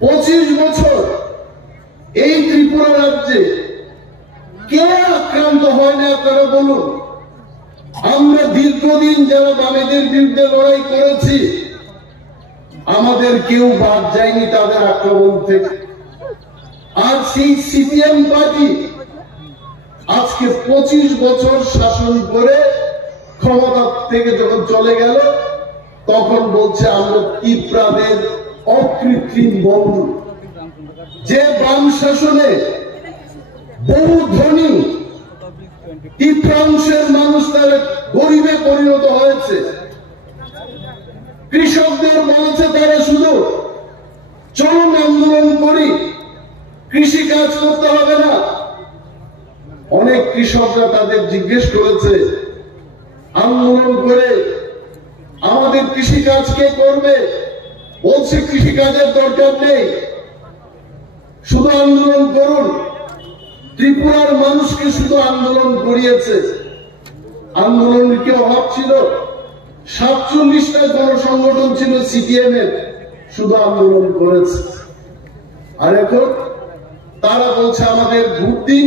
25 বছর এই ত্রিপুরা রাজ্যে কে আক্রান্ত হয় না আপনারা বলুন। আমরা দীর্ঘদিন যারা বামেদের বিরুদ্ধে লড়াই করেছি, আমাদের কেউ বাদ যায়নি তাদের আক্রমণ থেকে। আর সেই সিপিএম পার্টি আজকে 25 বছর শাসন করে ক্ষমতা থেকে যখন চলে গেল, তখন বলছে আমরা ত্রিপুরাদের অকৃত্রিম বন্ধু। যে বাম শাসনে বহু ধনী ত্রিপুরাংশের মানুষ তার গরিবে পরিণত হয়েছে, কৃষকদের বলেছে তারা শুধু চরম আন্দোলন করি, কৃষি কাজ করতে হবে না। অনেক কৃষকরা তাদের জিজ্ঞেস করেছে আন্দোলন করে আমাদের কৃষি কাজ কে করবে, বলছে কৃষি কাজের দরকার নেই, শুধু আন্দোলন করুন। ত্রিপুরার মানুষকে শুধু আন্দোলন করিয়েছে। আন্দোলনের কি অভাব ছিল? 47টা গণসংগঠন ছিল সিপিএম এর, শুধু আন্দোলন করেছে। আর এখন তারা বলছে আমাদের ভোট দিন,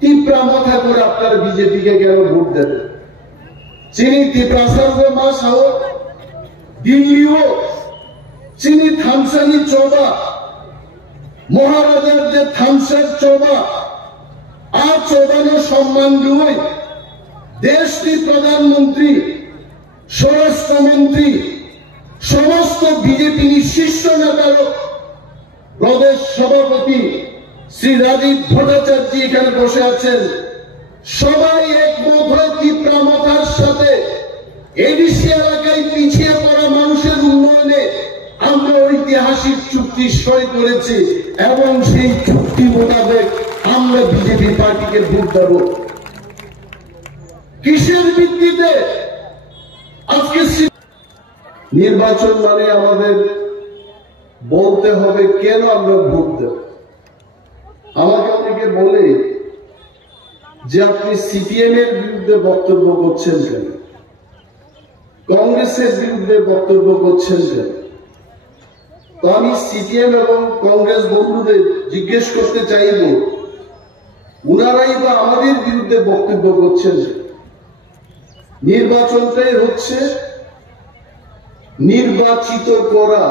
ত্রিপুরা মাথা করে আপনারা বিজেপি কে কেন ভোট দেবেন? চিনি ত্রিপুরা মাস হোক, দিল্লি হোক, চিনি থামসানি চৌবা, মহারাজার যে থামসার চৌবা, আর চৌবানো সম্মান রুই দেশটি প্রধানমন্ত্রী, স্বরাষ্ট্রমন্ত্রী, সমস্ত বিজেপি শীর্ষ নেতার প্রদেশ সভাপতি শ্রী রাজীব ভট্টাচার্য এখানে বসে আছেন। সবাই একমত হয়ে ত্রিপুরা মাথার সাথে এডিসি এলাকায় পিছিয়ে পড়া মানুষের উন্নয়নে আমরা ঐতিহাসিক চুক্তি সই করেছি এবং সেই চুক্তি মোতাবেক আমরা বিজেপি পার্টিকে ভোট দেব। কিসের ভিত্তিতে? আজকে নির্বাচন মানে আমাদের বলতে হবে কেন আমরা ভোট দেব। আমাকে অনেকে বলে যে আপনি সিপিএম এর বিরুদ্ধে বক্তব্য করছেন কেন, কংগ্রেসের বিরুদ্ধে বক্তব্য করছেন কেন? তো আমি সিপিএম এবং কংগ্রেস বন্ধুদের জিজ্ঞেস করতে চাইব, উনারাই বা আমাদের বিরুদ্ধে বক্তব্য করছেন। নির্বাচনটাই হচ্ছে নির্বাচিত করা,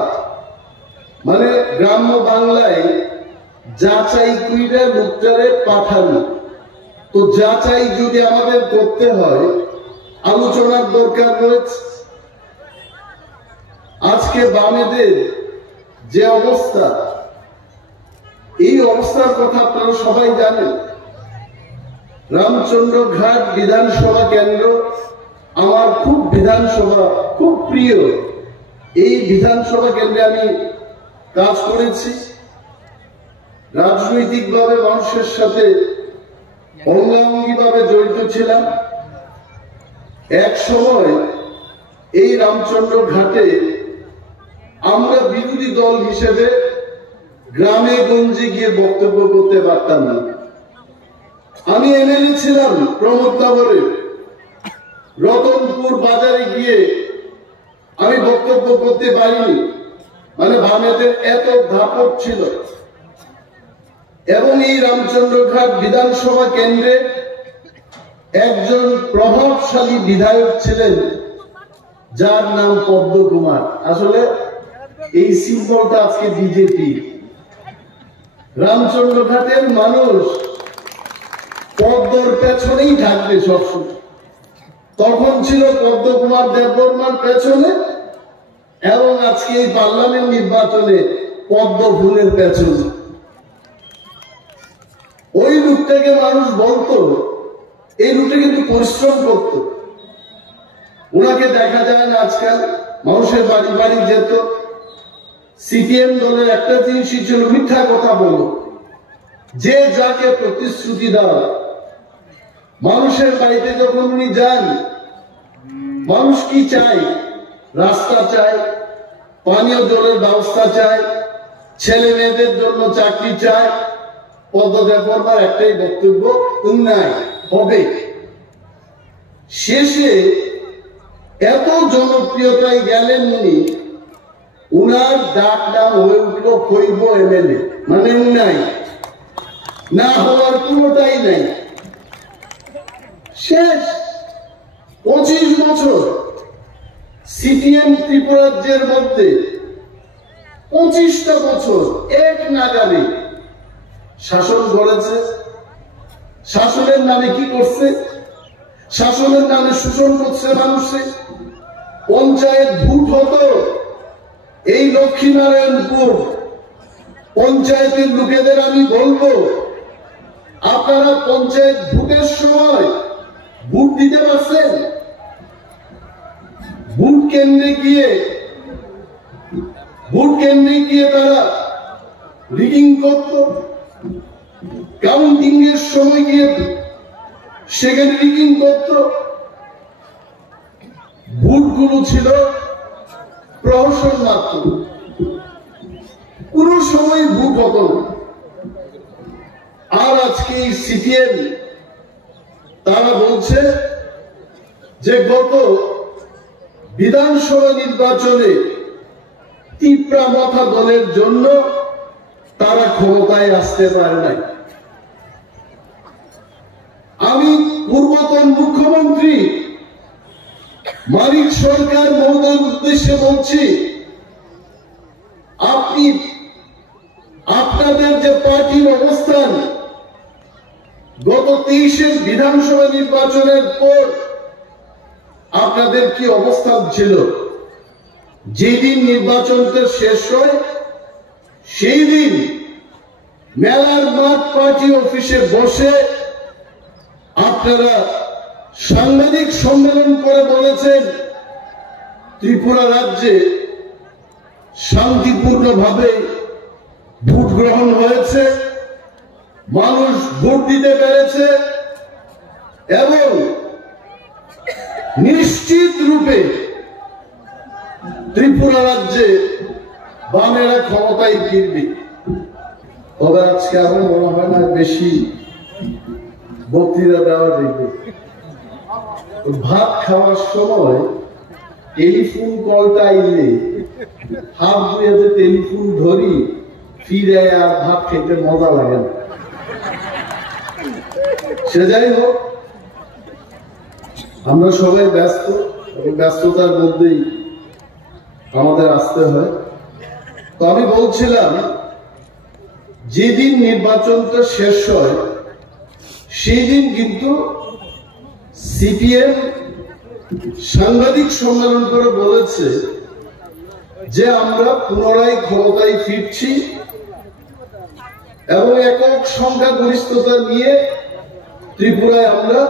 মানে গ্রাম্য বাংলায় যাচাই কইরা লোকটারে পাঠানো। তো যাচাই যদি আমাদের করতে হয়, আলোচনার দরকার রয়েছে। আজকে বামেদের যে অবস্থা, এই অবস্থার কথা আপনারা সবাই জানেন। রামচন্দ্র ঘাট বিধানসভা কেন্দ্র আমার বিধানসভা খুব প্রিয়। এই বিধানসভা কেন্দ্রে আমি কাজ করেছি, রাজনৈতিকভাবে মানুষের সাথে অঙ্গাঙ্গিভাবে জড়িত ছিলাম। এক সময় এই রামচন্দ্র ঘাটে আমরা বিরোধী দল হিসেবে গ্রামে গঞ্জে গিয়ে বক্তব্য করতে পারতাম না। আমি এমএলএ ছিলাম প্রমোদনগরে, রতনপুর বাজারে গিয়ে আমি বক্তব্য করতে পারিনি, মানে বামেদের এত ধাপক ছিল। এবং এই রামচন্দ্রঘাট বিধানসভা কেন্দ্রে একজন প্রভাবশালী বিধায়ক ছিলেন যার নাম পদ্ম কুমার। আসলে এই সিম্বলটা আজকে বিজেপি। রামচন্দ্রঘাটের মানুষ পদ্মর পেছনেই থাকবে সবসময়। তখন ছিল পদ্ম কুমার দেববর্মার পেছনে, এবং আজকে এই পার্লামেন্ট নির্বাচনে পদ্ম ফুলের পেছনে। ওই লোকটাকে মানুষ বলতো, এই লোকটা কিন্তু পরিশ্রম করত। ওনাকে দেখা যায় না আজকাল, মানুষের বাড়ি বাড়ি যেত। সিপিএম দলের একটা জিনিসই ছিল মিথ্যা কথা বলো, যে যাকে প্রতিশ্রুতি দাও। মানুষের বাড়িতে যখন উনি যান, মানুষ কি চায়? রাস্তা চায়, পানীয় জলের ব্যবস্থা চায়, ছেলে মেয়েদের জন্য চাকরি চায়। পদ্মদেববর্মার একটাই বক্তব্য, উন্নয়ন হবে। শেষে এত জনপ্রিয়তায় গেলেন উনি, উনার ডাক নাম হয়ে উঠল খৈব এমএলএ, মানে নাই, না হওয়ার কোনোটাই নাই। শেষ 25 বছর সিপিএম ত্রিপুরাজ্যের মধ্যে 25টা বছর এক নাগারে শাসন করেছে। শাসনের নামে কি করছে? শাসনের নামে শোষণ করছে মানুষে। পঞ্চায়েত ভোট হতো এই লক্ষ্মীনারায়ণপুর পঞ্চায়েতের লোকেদের আমি বলবো, আপনারা পঞ্চায়েত ভোটের সময় ভোট দিতে পারছেন? ভোট কেন্দ্রে গিয়ে তারা রিডিং করত, কাউন্টিং এর সময় গিয়ে সেখানে রিডিং করত। ভোটগুলো ছিল প্রহসন মাত্র, কোন সময় ভোট হতো না। আর আজকে এই সিপিএম তারা বলছে যে গত বিধানসভা নির্বাচনে তিপ্রা মাথা দলের জন্য তারা ক্ষমতায় আসতে পারে নাই। আমি পূর্বতন মুখ্যমন্ত্রী মানিক সরকার মহোদয়ের উদ্দেশ্যে বলছি, আপনি আপনাদের যে পার্টির অবস্থান গত 23-এর বিধানসভা নির্বাচনের পর আপনাদের কি অবস্থান ছিল? যেদিন নির্বাচনটা শেষ হয় সেই দিন মেলার মাঠ পার্টি অফিসে বসে আপনারা সাংবাদিক সম্মেলন করে বলেছেন ত্রিপুরা রাজ্যে শান্তিপূর্ণভাবে ভোট গ্রহণ হয়েছে, মানুষ ভোট দিতে পেরেছে এবং নিশ্চিত রূপে ত্রিপুরা রাজ্যে বামেরা ক্ষমতায় ফিরবে। তবে আজকে আমার মনে হয় না বেশি বক্তৃতা দেওয়া দেখবে। ভাত খাওয়ার সময় টেলিফোন কলটা এলে হাত ধুয়ে যে টেলিফোন ধরি, ফিরে আর ভাত খেতে মজা লাগে না। সে যাই হোক, আমরা সবাই ব্যস্ত, ব্যস্ততার মধ্যেই আমাদের আসতে হয়। তো আমি বলছিলাম, যেদিন নির্বাচনটা শেষ হয় সেই দিন কিন্তু সিপিএম সাংবাদিক সম্মেলন করে বলেছে যে আমরা পুনরায় ক্ষমতায় ফিরছি এবং একক সংখ্যাগরিষ্ঠতা নিয়ে ত্রিপুরায় আমরা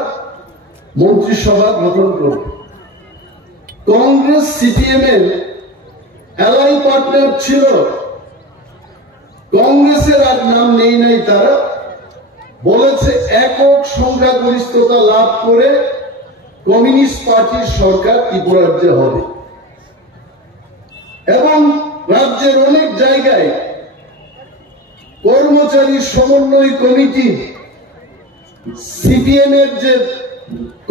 মন্ত্রিসভা গঠন করব। কংগ্রেস সিপিএম এর এলাই পার্টনার ছিল, কংগ্রেসের আর নাম নেই নাই, তারা বলেছে একক সংখ্যাগরিষ্ঠতা লাভ করে কমিউনিস্ট পার্টির সরকার ত্রিপুরা রাজ্যে হবে এবং রাজ্যের অনেক জায়গায় কর্মচারী সমন্বয় কমিটি, সিপিএম এর যে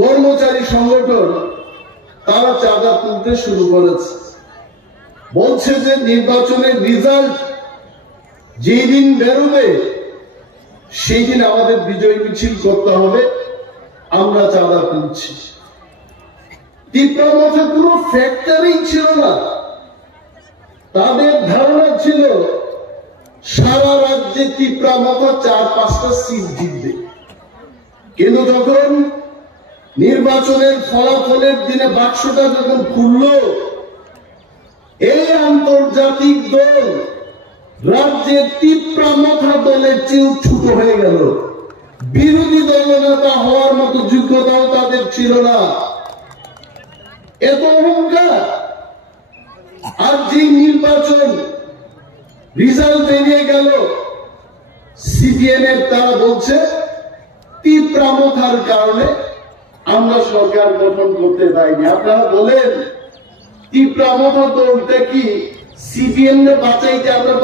কর্মচারী সংগঠন, তারা চাঁদা তুলতে শুরু করেছে। বলছে যে নির্বাচনের রেজাল্ট যেই দিন বেরোবে সেই দিন আমাদের বিজয় মিছিল করতে হবে, আমরা চাঁদা তুলছি। ত্রিপুরার মধ্যে কোনো ফ্যাক্টরি ছিল না, তাদের ধারণা ছিল সারা রাজ্যে ত্রিপুরা মতো 4-5টা সিট জিতবে। কিন্তু যখন নির্বাচনের ফলাফলের দিনে বাক্সটা যখন খুলল, এই আন্তর্জাতিক দল রাজ্যের ত্রিপুরা মাথা দলের চেয়েও ছোট হয়ে গেল। বিরোধী দলনেতা হওয়ার মতো যোগ্যতাও তাদের ছিল না। এত অহংকার। আর যে নির্বাচন রেজাল্ট বেরিয়ে গেল, সিপিএম এর তারা বলছে ত্রিপুরা মাথার কারণে আমরা সরকার গঠন করতে পারিনি। আপনারা বলেন ত্রিপুরা মাথা দলটা কি সিপিএম কে বাঁচাইতে আমরা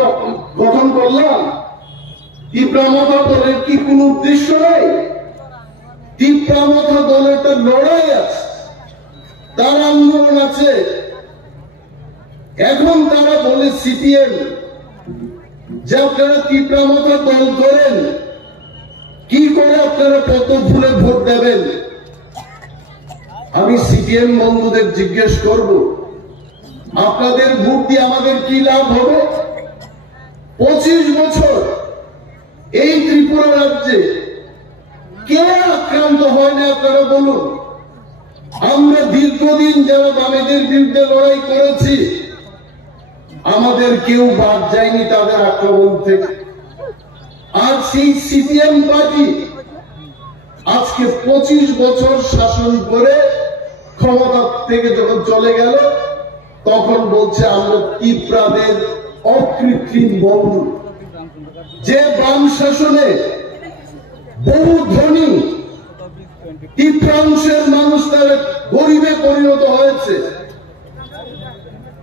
গঠন করলাম? ত্রিপুরা মাথা দলের কি কোন উদ্দেশ্য নাই? ত্রিপুরা মাথা দলের একটা লড়াই আছে, তার আন্দোলন আছে। এখন তারা বলে সিপিএম যে আপনারা তীব্রামতা দল করেন, কি করে আপনারা কত ফুলে ভোট দেবেন? আমি সিপিএম বন্ধুদের জিজ্ঞেস করব, আপনাদের ভোট দিয়ে আমাদের কি লাভ হবে? 25 বছর এই ত্রিপুরা রাজ্যে কে আক্রান্ত হয় না আপনারা বলুন? আমরা দীর্ঘদিন যারা বামেদের বিরুদ্ধে লড়াই করেছি, আমাদের কেউ বাদ যায়নি তাদের আক্রমণ থেকে। আর সেই সিপিএম পার্টি আজকে 25 বছর শাসন করে ক্ষমতা থেকে যখন চলে গেল, তখন বলছে আমরা ত্রিপুরাদের অকৃত্রিম বন্ধু। যে বাম শাসনে বহু ধনী ত্রিপুরাংশের মানুষ তার গরিবে পরিণত হয়েছে,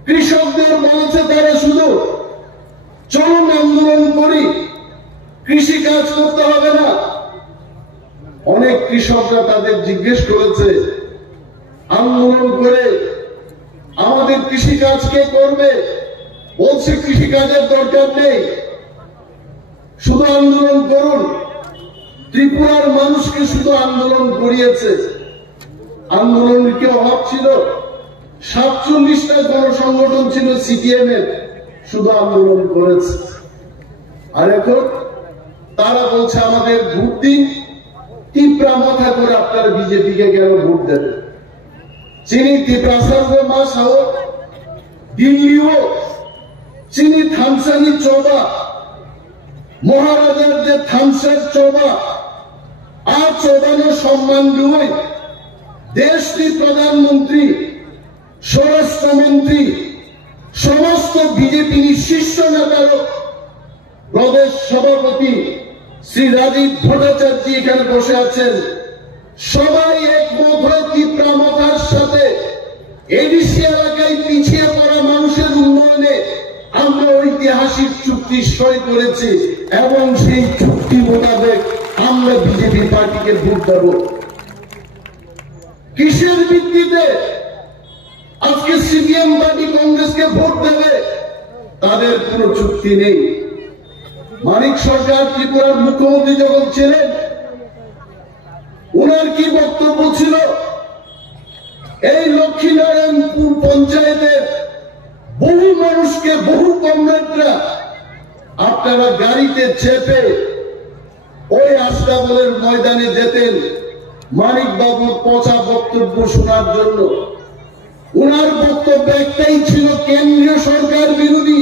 কৃষকদের বলেছে তারা শুধু চরম আন্দোলন করি, কৃষি কাজ করতে হবে না। অনেক কৃষকরা তাদের জিজ্ঞেস করেছে আন্দোলন করে আমাদের কৃষি কাজ কে করবে? বলছে কৃষি কাজের দরকার নেই, শুধু আন্দোলন করুন। ত্রিপুরার মানুষকে শুধু আন্দোলন করিয়েছে। আন্দোলনের কি অভাব ছিল? 47টা গণসংগঠন ছিল সিপিএম এর, শুধু আন্দোলন করেছে। আর এখন তারা বলছে আমাদের ভোট দিন, ত্রিপুরা মাথা করে আপনারা বিজেপিকে কেন ভোট দেবেন? চিনি ত্রিপ্রাসাদ মাস হোক, দিল্লি হোক, চিনি থামসানি চৌবা, মহারাজার যে থামসার চৌবা, আর চৌবানো সম্মান দুই দেশটির প্রধানমন্ত্রী, স্বরাষ্ট্রমন্ত্রী, সমস্ত বিজেপি শীর্ষ নেতার প্রদেশ সভাপতি শ্রী রাজীব ভট্টাচার্য এখানে বসে আছেন। সবাই একমত হয়ে ত্রিপুরা মাথার সাথে এডিসি এলাকায় পিছিয়ে পড়া মানুষের উন্নয়নে আমরা ঐতিহাসিক চুক্তি সই করেছি এবং সেই চুক্তি মোতাবেক আমরা বিজেপি পার্টিকে ভোট দেব। কিসের ভিত্তিতে আজকে সিপিএম পার্টি কংগ্রেসকে ভোট দেবে? তাদের কোনো চুক্তি নেই। মানিক সরকার ত্রিপুরার মুখ্যমন্ত্রী যখন ছিলেন, ওনার কি বক্তব্য ছিল? এই লক্ষ্মীনারায়ণপুর পঞ্চায়েতের বহু মানুষকে, বহু কমরেডরা আপনারা গাড়িতে চেপে ওই আস্তাবলের ময়দানে যেতেন মানিক বাবুর পচা বক্তব্য শোনার জন্য। ওনার বক্তব্য একটাই ছিল, কেন্দ্রীয় সরকার বিরোধী।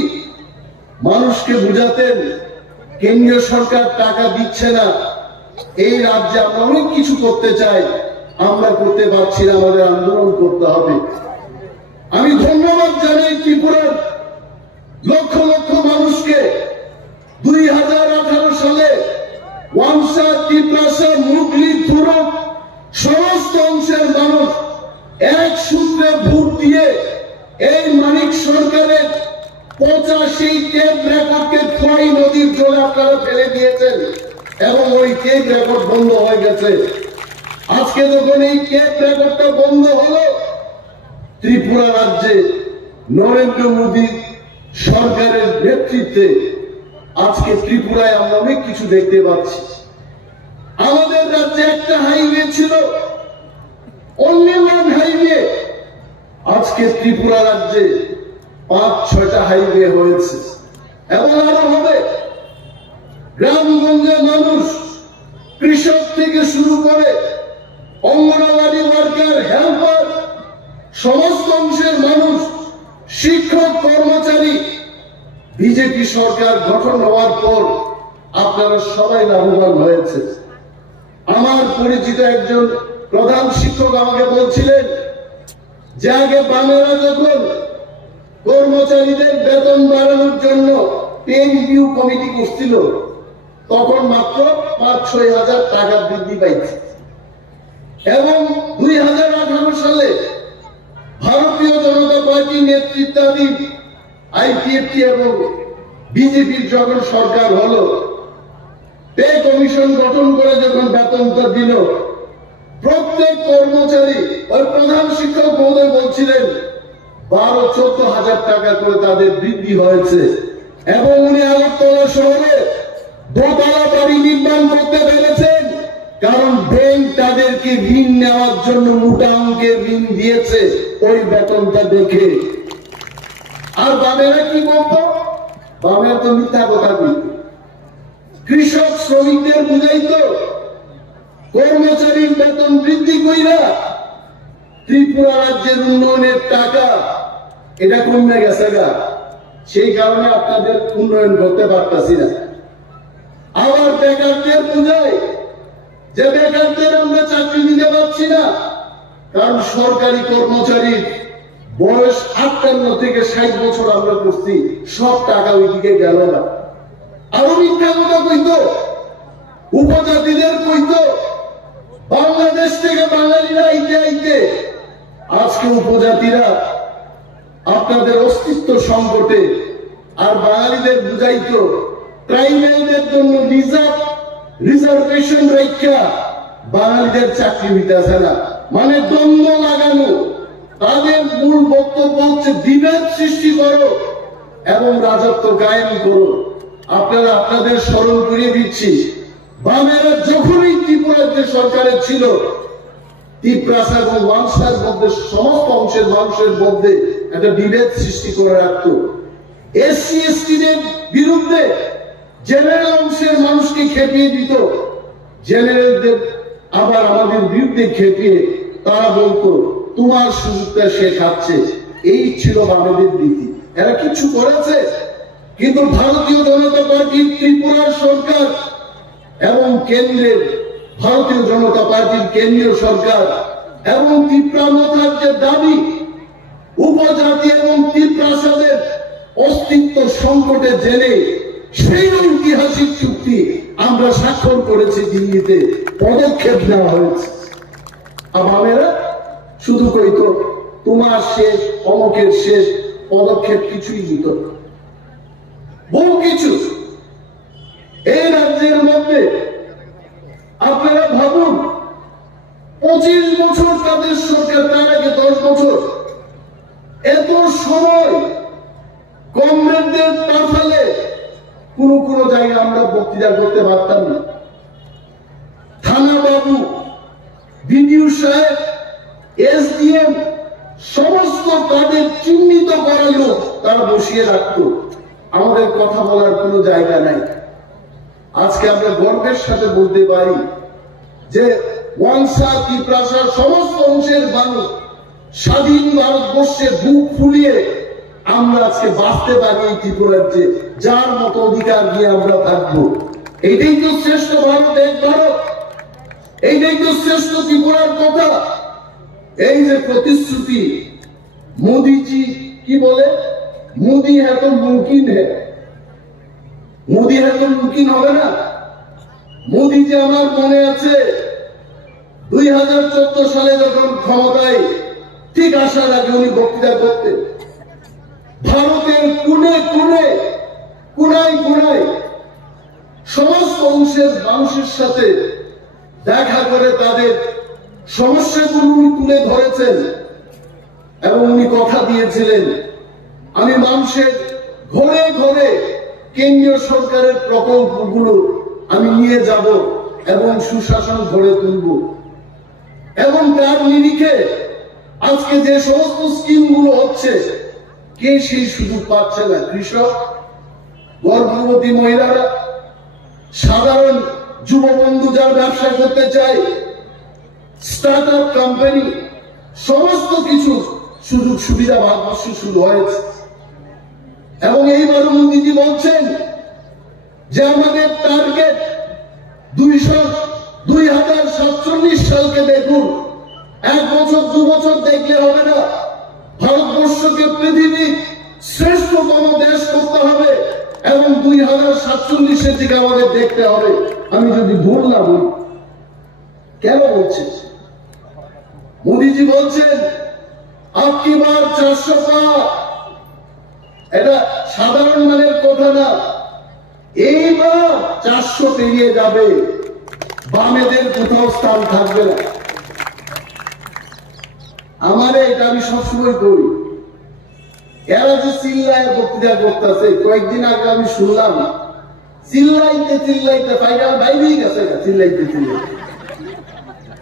মানুষকে বুঝাতেন কেন্দ্রীয় সরকার টাকা দিচ্ছে না, এই রাজ্যে আমরা অনেক কিছু করতে চাই, আমরা করতে পারছি না, আমাদের আন্দোলন করতে হবে। আমি ধন্যবাদ জানাই ত্রিপুরার লক্ষ লক্ষ মানুষকে। 2018 সালে ওয়াংসা, ত্রিপ্রাসা, মুগলি, থুরক সমস্ত অংশের মানুষ এক সূত্রে ভোট দিয়ে এই মানিক সরকারের 85 টেপ রেকর্ডকে খোয়াই নদীর জলে আপনারা ফেলে দিয়েছেন এবং ওই টেপ রেকর্ড বন্ধ হয়ে গেছে। আজকে যখন এই টেপ রেকর্ডটা বন্ধ হলো, ত্রিপুরা রাজ্যে নরেন্দ্র মোদী সরকারের নেতৃত্বে আজকে ত্রিপুরায় আমরা অনেক কিছু দেখতে পাচ্ছি। আমাদের রাজ্যে একটা হাইওয়ে ছিল, অনলি ওয়ান হাইওয়ে, আজকে ত্রিপুরা রাজ্যে 5-6টা হাইওয়ে হয়েছে এবং আরো হবে। গ্রামগঞ্জের মানুষ, কৃষক থেকে শুরু করে অঙ্গনওয়াড়ি ওয়ার্কার, হেল্পার, সমস্ত অংশের মানুষ, শিক্ষক, কর্মচারী, বিজেপি সরকার গঠন হওয়ার পর আপনারা সবাই লাভবান হয়েছে। আমার পরিচিত একজন প্রধান শিক্ষক আমাকে বলছিলেন যে আগে বামেরা যখন কর্মচারীদের বেতন বাড়ানোর জন্য পে রিভিউ কমিটি করছিল, তখন মাত্র 5-6 হাজার টাকা বৃদ্ধি পাইছে এবং 2018 সালে ভারতীয় জনতা পার্টি নেতৃত্বাধীন আইপিএফটি এবং বিজেপির যখন সরকার হলো, পে কমিশন গঠন করে যখন বেতনটা দিল, প্রত্যেক কর্মচারী, ওই প্রধান শিক্ষক মহোদয় বলছিলেন 12-14 হাজার টাকা করে তাদের বৃদ্ধি হয়েছে। এবং উনি আগরতলা শহরে দোতলা বাড়ি নির্মাণ করতে পেরেছেন, কারণ ব্যাংক তাদেরকে ঋণ নেওয়ার জন্য মোটা অঙ্কের ঋণ দিয়েছে ওই বেতনটা দেখে। আর বামেরা কি করতো? বামেরা তো মিথ্যা কথা বলতো। কৃষক শ্রমিকদের বুঝাইতো কর্মচারীর বেতন বৃদ্ধি কইরা ত্রিপুরা রাজ্যের উন্নয়নের টাকা এটা কমে গেছে গা, সেই কারণে আপনাদের উন্নয়ন করতে পারতাছি না। আবার বেকারদের বুঝায় যে বেকারদের আমরা চাকরি দিতে পারছি না, কারণ সরকারি কর্মচারীর বয়স 58 থেকে 60 বছর আমরা করছি, সব টাকা ওইদিকে গেল না। আরো মিথ্যা কথা কইতো, উপজাতিদের কইতো বাংলাদেশ থেকে বাঙালিরা আইতে আইতে আজকে উপজাতিরা আপনাদের অস্তিত্ব সংকটে। আর বাঙালিদের বুঝাইতো ট্রাইবেলদের জন্য রিজার্ভেশন রাখা বাঙালিদের চাকরি দিতেছে না, মানে দ্বন্দ্ব লাগানো। তাদের মূল বক্তব্য হচ্ছে বিভেদ সৃষ্টি করো এবং রাজত্ব কায়েম করো। আপনারা আপনাদের স্মরণ করিয়ে দিচ্ছি, বামেরা যখনই ত্রিপুরার যে সরকারের ছিল, ত্রিপ্রাসা এবং ওয়াংসার মধ্যে সমস্ত অংশের মানুষের মধ্যে একটা বিভেদ সৃষ্টি করে রাখত। এসসি এসটিদের বিরুদ্ধে জেনারেল অংশের মানুষকে খেপিয়ে দিত, জেনারেলদের আবার আমাদের বিরুদ্ধে খেপিয়ে তারা বলতো তোমার সুযোগটা সে খাচ্ছে। এই ছিল বামেদের নীতি। এরা কিছু করেছে? কিন্তু ভারতীয় জনতা পার্টির ত্রিপুরার সরকার এবং কেন্দ্রের ভারতীয় জনতা পার্টির কেন্দ্রীয় সরকার এবং ত্রিপ্রামথার যে দাবি, উপজাতি এবং ত্রিপ্রাসাদের অস্তিত্ব সংকটে জেনে সেই ঐতিহাসিক চুক্তি আমরা স্বাক্ষর করেছি দিল্লিতে, পদক্ষেপ নেওয়া হয়েছে। আমাদেরা শুধু কইতো তোমার শেষ, অমকের শেষ, পদক্ষেপ কিছুই নিত না। বহু কিছু এই রাজ্যের মধ্যে আপনারা ভাবুন, 25 বছর তাদের সরকার, তার আগে 10 বছর, এত সময় কমরেডদের তাফালে কোন জায়গায় আমরা বক্তৃতা করতে পারতাম না। থানা বাবু, বিডিও সাহেব, এসডিএম সমস্ত তাদের চিহ্নিত করা লোক তারা বসিয়ে রাখতো, আমাদের কথা বলার কোনো জায়গা নাই। আজকে আমরা গর্বের সাথে বলতে পারি যে ওয়াংসা, ত্রিপ্রাসার সমস্ত অংশের মানুষ স্বাধীন ভারতবর্ষে বুক ফুলিয়ে আমরা আজকে বাঁচতে পারি এই ত্রিপুরার, যে যার মতো অধিকার নিয়ে আমরা থাকবো। এইটাই তো শ্রেষ্ঠ ভারত, এক ভারত, এইটাই তো শ্রেষ্ঠ ত্রিপুরার কথা। এই যে প্রতিশ্রুতি, মোদিজি কি বলে, মোদি হ্যাঁ তো মুমকিন হ্যাঁ, মোদি হ্যাঁ তো মুমকিন হবে না। মোদিজি আমার মনে আছে 2014 সালে যখন ক্ষমতায় ঠিক আসার আগে উনি বক্তৃতা করতেন, ভারতের কোনায় সমস্ত অংশের মানুষের সাথে দেখা করে তাদের সমস্যাগুলো উনি তুলে ধরেছেন এবং উনি কথা দিয়েছিলেন আমি মানুষের ঘরে ঘরে কেন্দ্রীয় সরকারের প্রকল্পগুলো আমি নিয়ে যাব এবং সুশাসন গড়ে তুলব। এবং তার নিরিখে আজকে যে সমস্ত স্কিমগুলো হচ্ছে, কে সেই সুযোগ পাচ্ছে না? কৃষক, গর্ভবতী মহিলারা, সাধারণ যুববন্ধু যার ব্যবসা করতে চায়, স্টার্ট আপ কোম্পানি, সমস্ত কিছু সুযোগ সুবিধা ভারতবর্ষে শুরু হয়েছে। এবং এইবার মোদীজি বলছেন যে আমাদের টার্গেট 2047 সালকে দেখুন, 1 বছর 2 বছর দেখলে হবে না, ভারতবর্ষকে পৃথিবীর শ্রেষ্ঠতম দেশ করতে হবে এবং 2047-এর দিকে আমাদের দেখতে হবে। আমি যদি ভুল না বলি, কেন বলছে মোদীজি বলছেন আপকি বার 400 পার, এটা সাধারণ মানের কথা না, এইবার 400 পেরিয়ে যাবে, বামেদের কোথাও স্থান থাকবে না। আমারে এটা আমি সবসময় করি, এরা যে চিল্লায় বক্তৃতা করতেছে, কয়েকদিন আগে আমি শুনলাম চিল্লাইতে চিল্লাইতে ফাইনাল বাইরেই গেছে, চিল্লাইতে চিল্লাইতে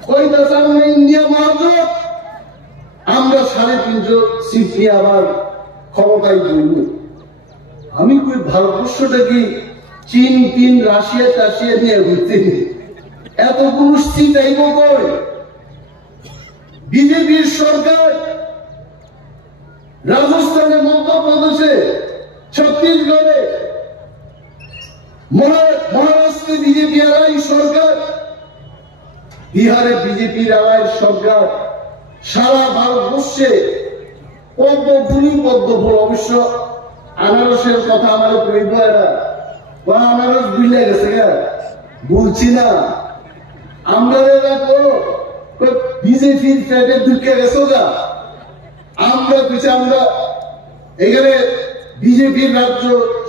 কইতাছে আমরা ইন্ডিয়া মহাজোট, আমরা 350 সিট নিয়ে আবার ক্ষমতায় বইব। আমি কই ভারতবর্ষটা কি চীন তিন রাশিয়া টাশিয়া নিয়ে ঘুরতে এতগুলো সিট আইব কই? বিজেপির সরকার রাজস্থানে, মধ্যপ্রদেশে, ছত্তিশগড়ে, মহারাষ্ট্রে বিজেপি আলাই সরকার, বিহারে বিজেপির আলাই সরকার, সারা ভারতবর্ষে পদ্মফুলি পদ্মফুল। অবশ্য আনারসের কথা আমার কইব, এরা আনারস বুঝলে গেছে গা, বলছি না আমরা বিজেপির ফ্যাটে ঢুকে গেছো গা। আমরা কিছু আমরা এখানে বিজেপির রাজ্য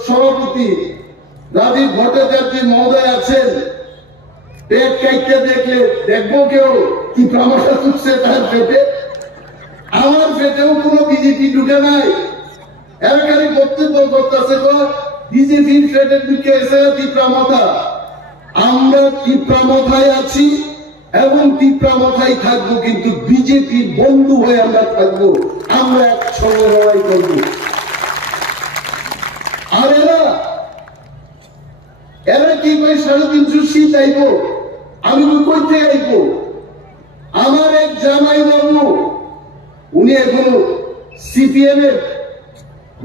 সভাপতি রাজীব ভট্টাচার্য মহোদয় আছেন, পেট কাইতে দেখলে দেখবো কেউ কি প্রমাণটা চুকছে তার পেটে। আমার পেটেও কোনো বিজেপি ঢুকে নাই, এলাকারই বক্তব্য করতেছে বিজেপির পেটে ঢুকে এসে তীব্রামথা। আমরা তীব্রামথায় আছি এবং তীব্রামথায় থাকবো, কিন্তু বিজেপির বন্ধু হয়ে আমরা থাকবো, আমরা একসঙ্গে লড়াই করবো। আর এরা কি কই 350 সিট আইব, আমি কই থেকে আইব? আমার এক জামাই বাবু, উনি এখনো সিপিএম এর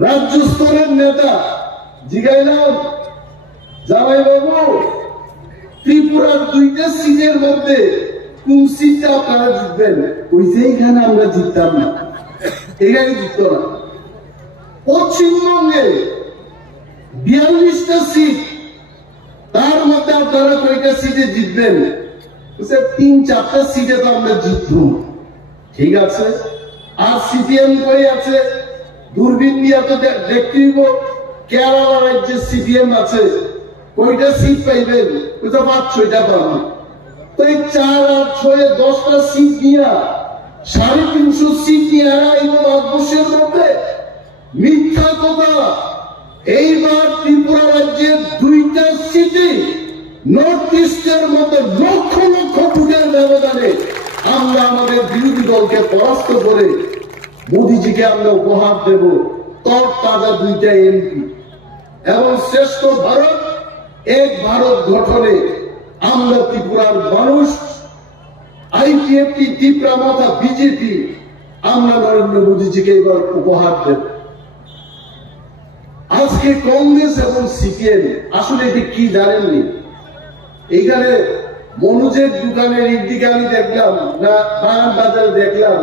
রাজ্য স্তরের নেতা, জিগাইলাম জামাই বাবু ত্রিপুরার 2টা সিটের মধ্যে কোন সিটটা আপনারা জিতবেন? কইছে এইখানে আমরা জিততাম না, এখানে জিতত না। পশ্চিমবঙ্গে 42টা সিট, তার মধ্যে আপনারা কয়টা সিটে জিতবেন? 3-4টা সিটে তো আমরা জিতব, ঠিক আছে। আর সিপিএম কই আছে? দূরবীন দিয়া তো দেখতেইব কেরালা রাজ্যে সিপিএম আছে, কয়টা সিট পাইবেন? 5-6টা পাবেন। তো এই 4 আর 6 10টা সিট নিয়ে 350 সিট নিয়ে এই ভারতবর্ষের মধ্যে মিথ্যা কথা। এইবার ত্রিপুরা রাজ্যের 2টা সিটে নর্থ ইস্টের মধ্যে লক্ষ লক্ষ ভোটের ব্যবধানে আমরা আমাদের বিরোধী দলকে পরাস্ত করে মোদীজিকে আমরা উপহার দেব তরতাজা 2টা এমপি। এবং শ্রেষ্ঠ ভারত, এক ভারত গঠনে আমরা ত্রিপুরার মানুষ, আইপিএফটি, তীব্রামথা, বিজেপি, আমরা নরেন্দ্র মোদীজিকে এবার উপহার দেব। আজকে কংগ্রেস এবং সিপিএম আসলে এটি কি জানেননি? এইখানে মনোজের দোকানের দিকে আমি দেখলাম না, বাগান বাজারে দেখলাম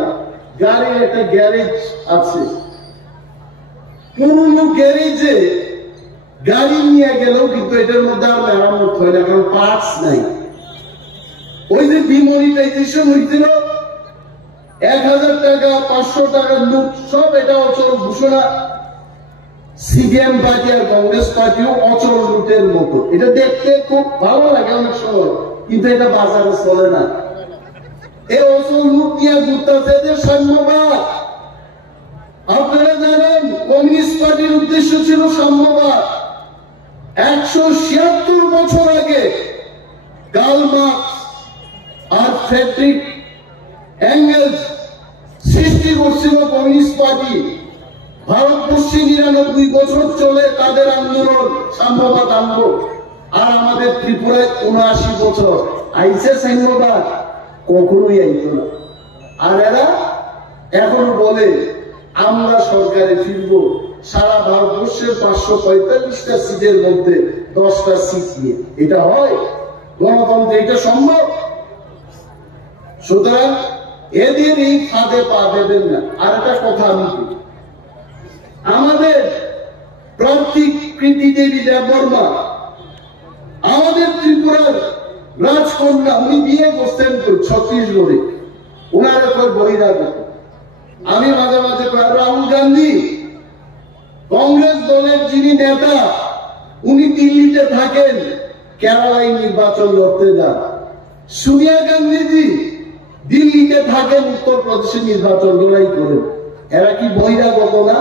গাড়ির একটা গ্যারেজ আছে। পুরনো গ্যারেজে গাড়ি নিয়ে গেলেও কিন্তু এটার মধ্যে আর মেরামত হয় না, কারণ পার্টস নাই। ওই যে ডিমনিটাইজেশন হয়েছিল, 1000 টাকা 500 টাকার লুট, সব এটা অচল ঘোষণা। সিপিএম পার্টি আর কংগ্রেস পার্টিও অচল লুটের মতো। এটা দেখতে খুব ভালো লাগে অনেক সময়, কিন্তু এটা বাজারে চলে না। এই অচল লুট নিয়ে ঘুরতেছে এদের সাম্যবাদ। আপনারা জানেন কমিউনিস্ট পার্টির উদ্দেশ্য ছিল সাম্যবাদ। 176 বছর আগে কার্ল মার্কস আর ফ্রেডরিক এঙ্গেলস সৃষ্টি করছিল কমিউনিস্ট পার্টি। ভারতবর্ষে 99 বছর চলে তাদের আন্দোলন, সাম্যবাদ আনবো। আর আমাদের ত্রিপুরায় 79 বছর আইসে সাম্যবাদ, কখনোই আইতো না। আর এরা এখন বলে আমরা সরকারে ফিরবো, সারা ভারতবর্ষের 545টা সিটের মধ্যে 10টা সিট নিয়ে। এটা হয় গণতন্ত্রে? এটা সম্ভব? সুতরাং এদের এই ফাঁদে পা দেবেন না। আর একটা কথা আমি বলি, আমাদের প্রার্থী কৃতি দেবী দেববর্মা, আমাদের ত্রিপুরার রাজকন্যা, উনি বিয়ে করছেন ছত্তিশগড়ে, ওনার একটা বহিরাগত। আমি মাঝে মাঝে রাহুল গান্ধী কংগ্রেস দলের যিনি নেতা, উনি দিল্লিতে থাকেন, কেরালায় নির্বাচন লড়তে যান। সোনিয়া গান্ধীজি দিল্লিতে থাকেন, উত্তরপ্রদেশে নির্বাচন লড়াই করেন। এরা কি বহিরাগত না?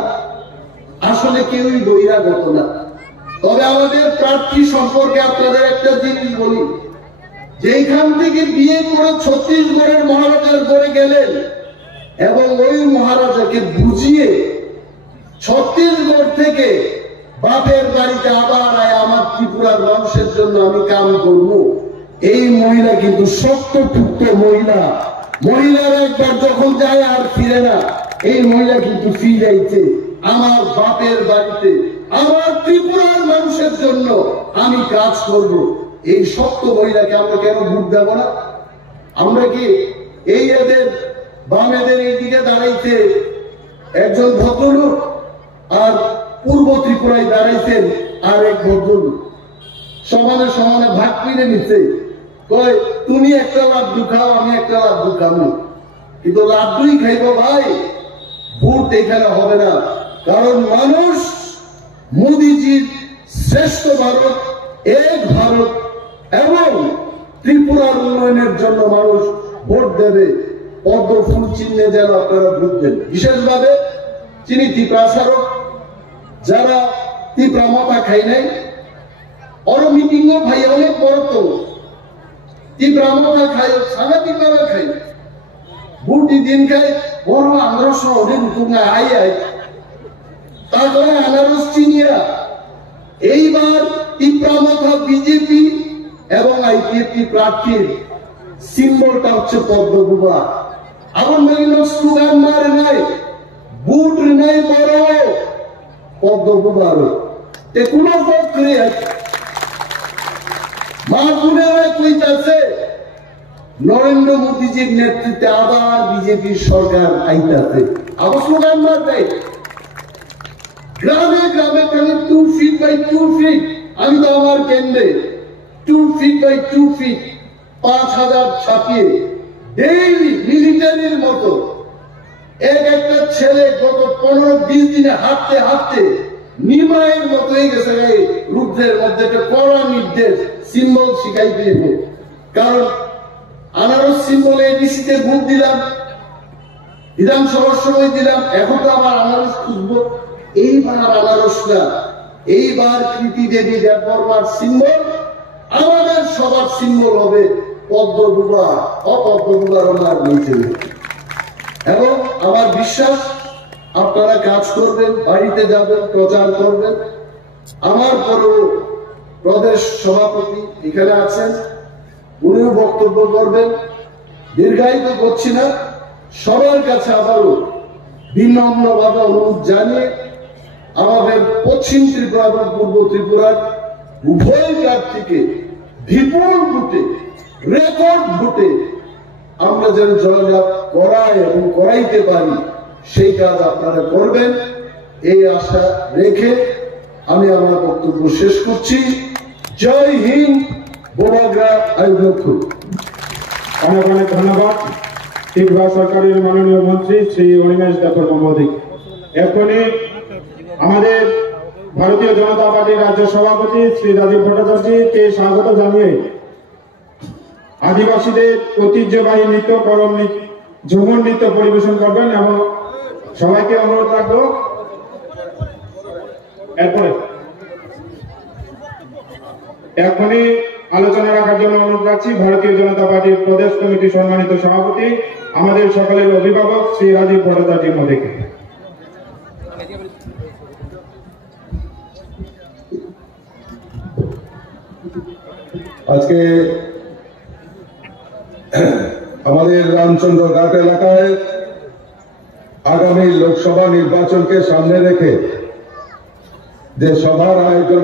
আসলে কেউই বহিরাগত না। তবে আমাদের প্রার্থী সম্পর্কে আপনাদের একটা জিনিস বলি, যেখান থেকে বিয়ে করে ছত্তিশগড়ের মহারাজার ঘরে গেলেন এবং ওই মহারাজাকে বুঝিয়ে ছত্তিশগড় থেকে বাপের বাড়িতে আবার আয় আমার ত্রিপুরার মানুষের জন্য আমি কাম করব, এই মহিলা কিন্তু শক্তপুক্ত মহিলা। মহিলারা একবার যখন যায় আর ফিরে না। এই মহিলা কিন্তু ফিরাইছে আমার বাপের বাড়িতে, আমার ত্রিপুরার মানুষের জন্য আমি কাজ করব। এই শক্ত মহিলাকে আমরা কেন ভোট দেব না? আমরা কি এই এদের বামেদের এইদিকে দাঁড়াইতে একজন ভদ্রলোক, আর পূর্ব ত্রিপুরায় দাঁড়াইছেন আর এক ভদ্রলোক, সমানে সমানে ভাগ কিনে নিচ্ছে। কয় তুমি একটা লাড্ডু খাও, আমি একটা লাড্ডু খাবো, কিন্তু লাড্ডুই খাইব ভাই, ভোট এখানে হবে না। কারণ মানুষ মোদিজির শ্রেষ্ঠ ভারত, এক ভারত এবং ত্রিপুরার উন্নয়নের জন্য মানুষ ভোট দেবে। পদ্ম ফুল চিহ্নে যেন আপনারা ভোট দেন। বিশেষভাবে যিনি ত্রিপ্রাসারক, যারা ত্রিপুরা মাথা খাই নাই, অর মিটিংও ভাই অনেক বড়, তো ত্রিপুরা মাথা খাই সাংঘাতিক ভাবে খাই, ভোটি দিন খাই বড় আনারস শহরে নতুন আই আই, তারপরে আনারস চিনিয়া। এইবার ত্রিপুরা মাথা বিজেপি এবং আইপিএফটি প্রার্থীর সিম্বলটা হচ্ছে পদ্মগুবা। আমার বিভিন্ন স্লোগান মারে নাই, বুট নাই, বড় পদ্মগুবার কোন প্রক্রিয়া মা বোনেরা কইতাছে নরেন্দ্র মোদীজির নেতৃত্বে আবার বিজেপির সরকার আইতাছে। আবার স্লোগান মারবে গ্রামে গ্রামে খালি 2 ফিট বাই 2 ফিট। আমি তো আমার কেন্দ্রে 2 ফিট বাই 2 ফিট 5000 ছাপিয়ে ডেইলি মিলিটারির মতো এক একটা ছেলে গত 15-20 দিনে হাঁটতে হাঁটতে নিমায়ের মতো হয়ে গেছে। রুদ্রের মধ্যে একটা কড়া নির্দেশ, সিম্বল শিখাই দিব। কারণ আনারস সিম্বলে এডিসিতে ভোট দিলাম, বিধানসভার সময় দিলাম, এখন তো আবার আনারস খুঁজবো। এইবার আনারস না, এইবার কৃতি দেবী দেববর্মার সিম্বল, আমাদের সবার সিম্বল হবে পদ্মগুবা। অপদ্মগুবার আমার নিচে। এবং আমার বিশ্বাস আপনারা কাজ করবেন, বাড়িতে যাবেন, প্রচার করবেন। আমার পরেও প্রদেশ সভাপতি এখানে আছেন, উনিও বক্তব্য করবেন। দীর্ঘায়িত করছি না, সবার কাছে আবারও বিনম্রভাবে অনুরোধ জানিয়ে আমাদের পশ্চিম ত্রিপুরা এবং পূর্ব ত্রিপুরার উভয় প্রার্থীকে বিপুল ভোটে, রেকর্ড ভোটে আমরা যেন জয়লাভ করাই এবং করাইতে পারি, সেই কাজ আপনারা করবেন এই আশা রেখে আমি আমার বক্তব্য শেষ করছি। জয় হিন্দ, বোরাগ্রা আইলক্ষ। অনেক অনেক ধন্যবাদ ত্রিপুরা সরকারের মাননীয় মন্ত্রী শ্রী অনিমেষ দেববর্মা মহোদয়। এখনই আমাদের ভারতীয় জনতা পার্টির রাজ্য সভাপতি শ্রী রাজীব ভট্টাচার্যকে স্বাগত জানিয়ে আদিবাসীদের ঐতিহ্যবাহী নৃত্য করম ঝুমুর নৃত্য পরিবেশন করবেন এবং সবাইকে অনুরোধ রাখবো। এরপরে এখনই আলোচনা রাখার জন্য অনুরোধ রাখছি ভারতীয় জনতা পার্টির প্রদেশ কমিটির সম্মানিত সভাপতি, আমাদের সকলের অভিভাবক শ্রী রাজীব ভট্টাচার্য মহোদয়কে। আজকে আমাদের রামচন্দ্র ঘাট এলাকায় আগামী লোকসভা নির্বাচনকে সামনে রেখে যে সভার আয়োজন